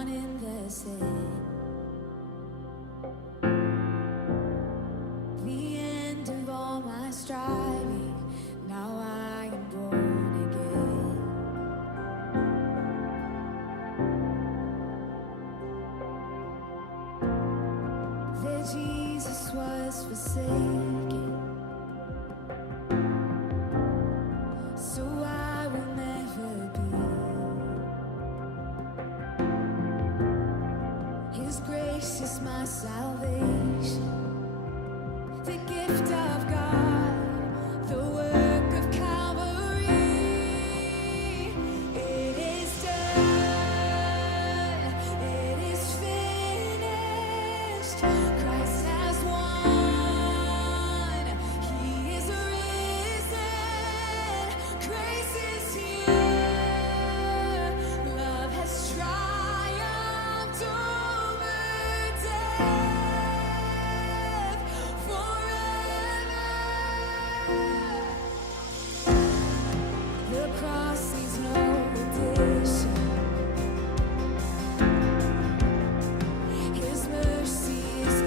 one in the same. The end of all my striving, now I am born again. There Jesus was forsaken, so I will never be. His grace is my salvation, the gift of God, the work of Calvary. It is done, it is finished. Christ has won, He is risen. Grace is here, love has triumphed over death forever. The cross needs no addition. His mercy is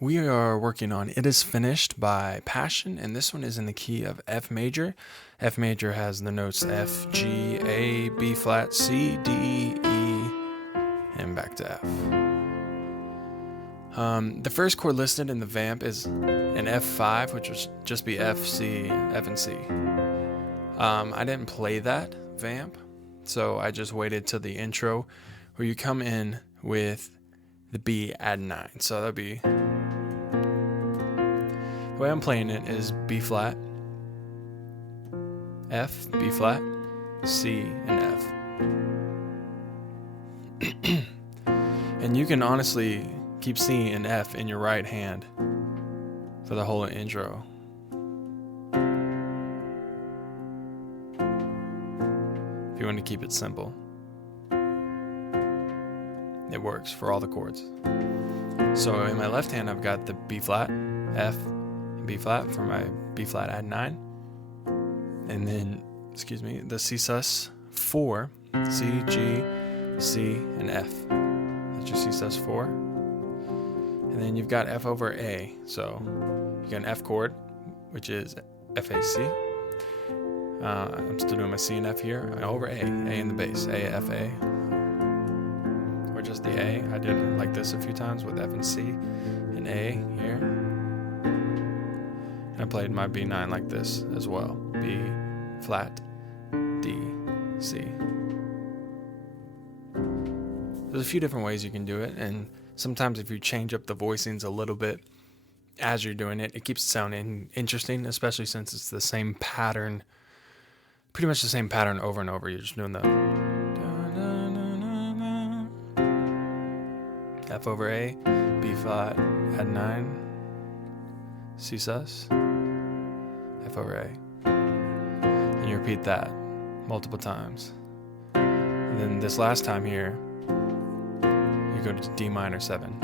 We are working on It Is Finished by Passion, and this one is in the key of F major. F major has the notes F, G, A, B flat, C, D, E, and back to F. The first chord listed in the vamp is an F5, which would just be F, C, F, and C. I didn't play that vamp, so I just waited till the intro where you come in with the B add 9. So that'd be, the way I'm playing it is B flat, F, B flat, C, and F. And you can honestly keep C and F in your right hand for the whole intro. If you want to keep it simple. It works for all the chords. So in my left hand, I've got the B flat, F, and B flat for my B flat add 9. And then, the C sus 4, C, G, C, and F. That's your C sus 4. And then you've got F over A. So you got an F chord, which is FAC. I'm still doing my C and F here. Over A in the bass, A, F, A. Or just the A. I did it like this a few times with F and C and A here. And I played my B9 like this as well. B, flat, D, C. There's a few different ways you can do it, and sometimes if you change up the voicings a little bit as you're doing it, it keeps it sounding interesting, especially since it's the same pattern, pretty much the same pattern over and over. You're just doing the F over A, B flat, add 9, C sus, F over A. And you repeat that multiple times. And then this last time here, you go to D minor 7.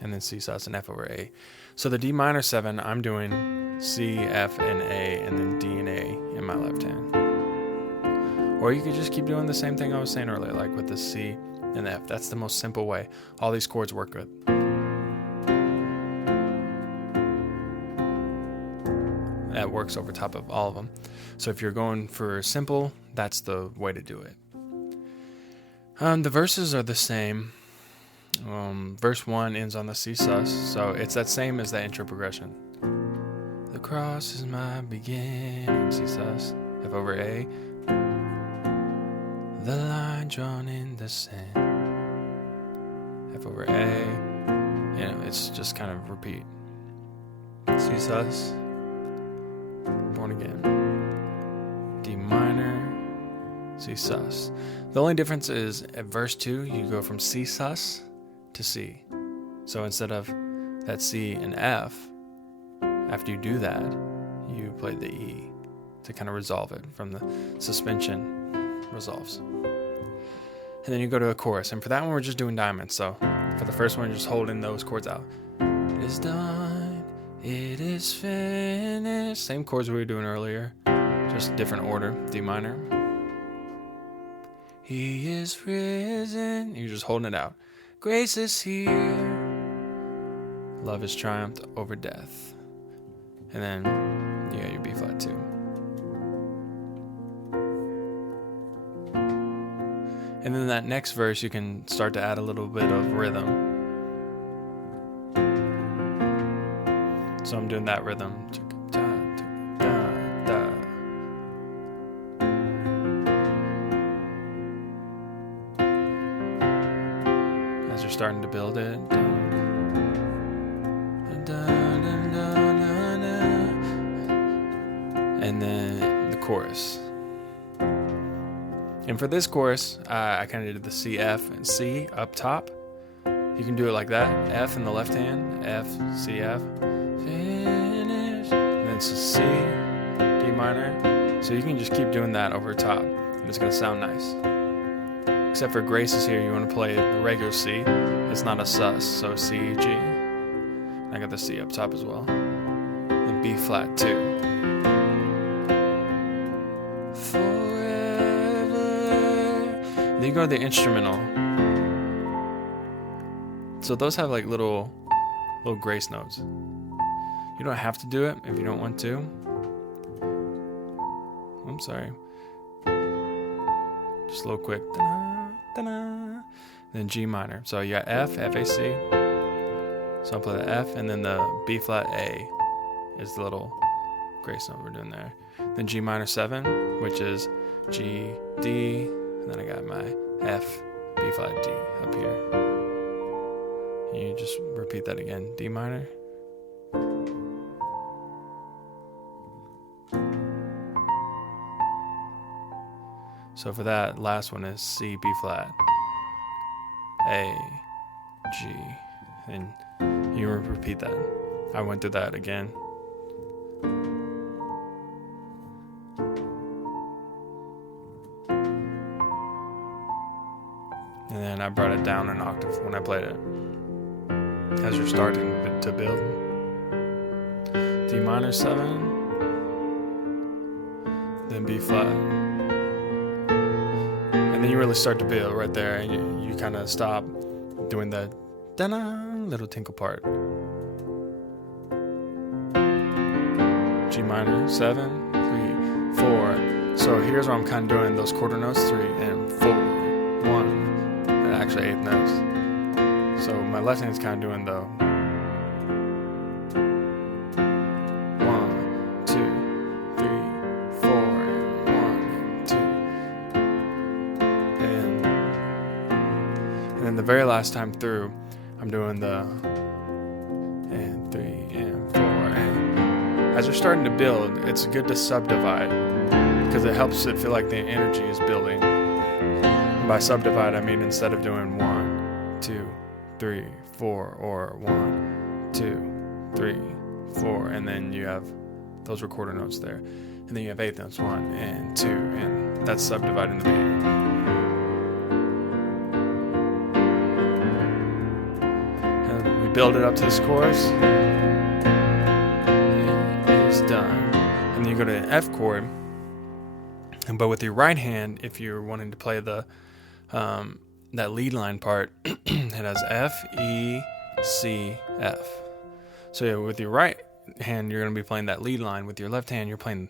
And then C sus and F over A. So the D minor 7, I'm doing C, F, and A, and then D and A in my left hand. Or you could just keep doing the same thing I was saying earlier, like with the C and the F. That's the most simple way. All these chords work good. That works over top of all of them. So if you're going for simple, that's the way to do it. The verses are the same. Verse 1 ends on the C sus, so it's that same as that intro progression. The cross is my beginning, C sus, F over A. The line drawn in the sand, F over A. It's just kind of repeat. C sus, born again. D minor, C sus. The only difference is at verse 2, you go from C sus to C. So instead of that C and F, after you do that, you play the E to kind of resolve it from the suspension resolves. And then you go to a chorus. And for that one, we're just doing diamonds. So for the first one, you're just holding those chords out. It is done. It is finished. Same chords we were doing earlier, just different order. D minor. He is risen. You're just holding it out. Grace is here. Love has triumphed over death. And then you got your B flat 2. And then that next verse, you can start to add a little bit of rhythm. So I'm doing that rhythm. As you're starting to build it. And then the chorus. And for this chorus, I kind of did the C, F, and C up top. You can do it like that. F in the left hand, F, C, F, finish. And then it's a C, D minor. So you can just keep doing that over top. And it's going to sound nice. Except for Grace is here, you want to play the regular C. It's not a sus, so C, G. I got the C up top as well. And B flat 2. Then you go to the instrumental. So those have like little grace notes. You don't have to do it if you don't want to. I'm sorry. Just a little quick. Da-na, da-na. Then G minor. So you got F, F, A, C. So I'll play the F, and then the B flat A is the little grace note we're doing there. Then G minor 7, which is G, D, and then I got my F, B flat, D up here. And you just repeat that again. D minor. So for that last one is C, B flat, A, G, and you repeat that. I went through that again. And then I brought it down an octave when I played it. As you're starting to build. D minor 7, then B flat. And then you really start to build right there, and you kind of stop doing the da-na little tinkle part. G minor 7, 3, 4. So here's where I'm kind of doing those quarter notes, 3 and 4, 1, and actually 8th notes. So my left hand's kind of doing the 1, 2, 3, 4, and 1, 2. And then the very last time through, I'm doing the and 3 and 4. And as you're starting to build, it's good to subdivide because it helps it feel like the energy is building. And by subdivide, I mean instead of doing 1, 2, 3, 4, or 1, 2, 3, 4, and then you have those recorder notes there, and then you have 8th notes, 1 and 2, and that's subdividing the beginning. And we build it up to this chorus. It is done, and then you go to an F chord, but with your right hand, if you're wanting to play the that lead line part, it has F, E, C, F. So yeah, with your right hand, you're going to be playing that lead line. With your left hand, you're playing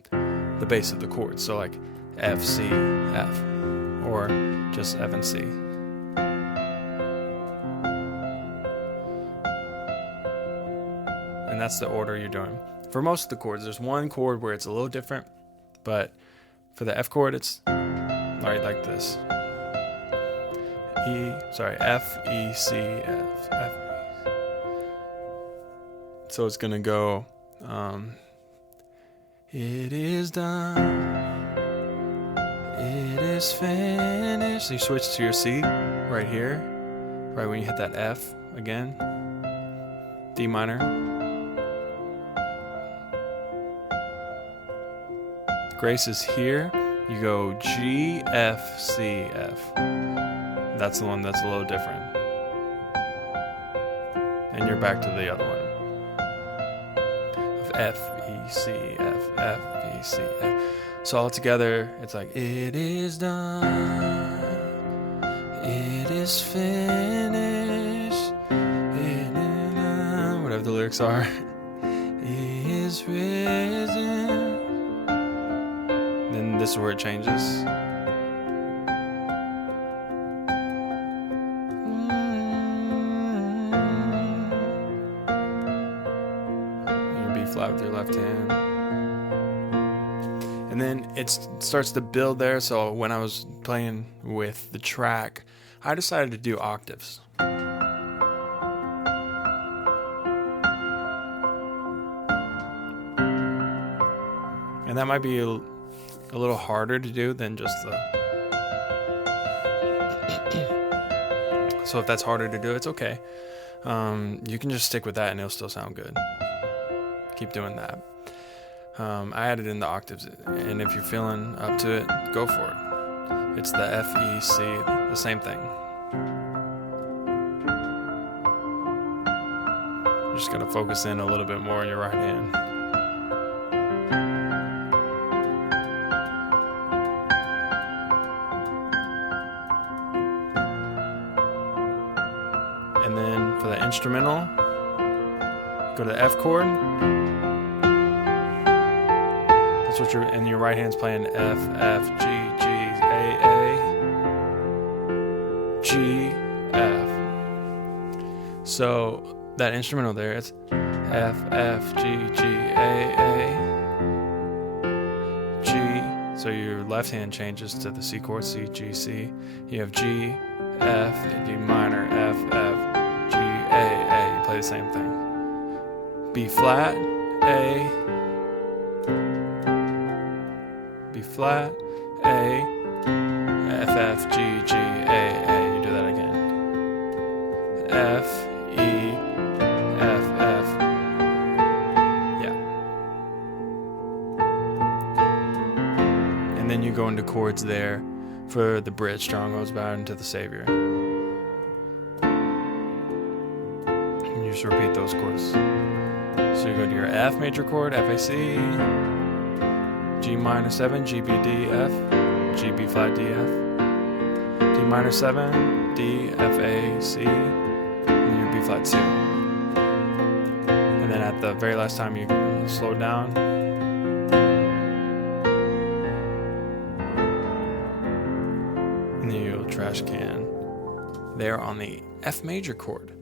the bass of the chord. So like F, C, F, or just F and C. And that's the order you're doing. For most of the chords, there's one chord where it's a little different, but for the F chord, it's like this. F, E, C, F, F. So it's gonna go, it is done, it is finished. So you switch to your C right here, right when you hit that F again, D minor. Grace is here, you go G, F, C, F. That's the one that's a little different. And you're back to the other one. Of F, E, C, F, F, E, C, F. So all together, it's like, it is done. It is finished. Whatever the lyrics are. It is risen. Then this is where it changes. Flat with your left hand, and then it starts to build there. So when I was playing with the track, I decided to do octaves, and that might be a little harder to do than just the so if that's harder to do, it's okay. You can just stick with that and it'll still sound good. Keep doing that. I added in the octaves, and if you're feeling up to it, go for it. It's the F, E, C, the same thing. You're just gonna focus in a little bit more on your right hand. And then for the instrumental, go to the F chord. That's what and your right hand's playing F, F, G, G, A, G, F. So that instrumental there, it's F, F, G, G, A, G. So your left hand changes to the C chord, C, G, C. You have G, F, D minor, F, F, G, A. You play the same thing. B flat, A, B flat, A, F, F, G, G, A. You do that again. F, E, F, F. Yeah. And then you go into chords there for the bridge. Strongholds bow into the Savior. And you just repeat those chords. So you go to your F major chord, F, A, C, G minor 7, G, B, D, F, G, B flat, D, F, D minor 7, D, F, A, C, and then your B flat 2. And then at the very last time you slow down. And then you'll trash can there on the F major chord.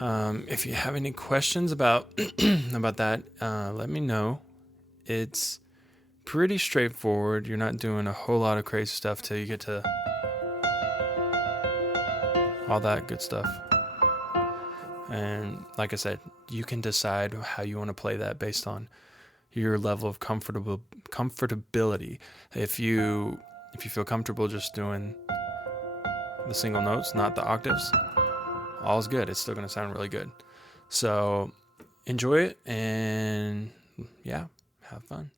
If you have any questions about that, let me know. It's pretty straightforward. You're not doing a whole lot of crazy stuff till you get to all that good stuff. And like I said, you can decide how you want to play that based on your level of comfortability. If you feel comfortable just doing the single notes, not the octaves, all's good. It's still going to sound really good. So enjoy it, and yeah, have fun.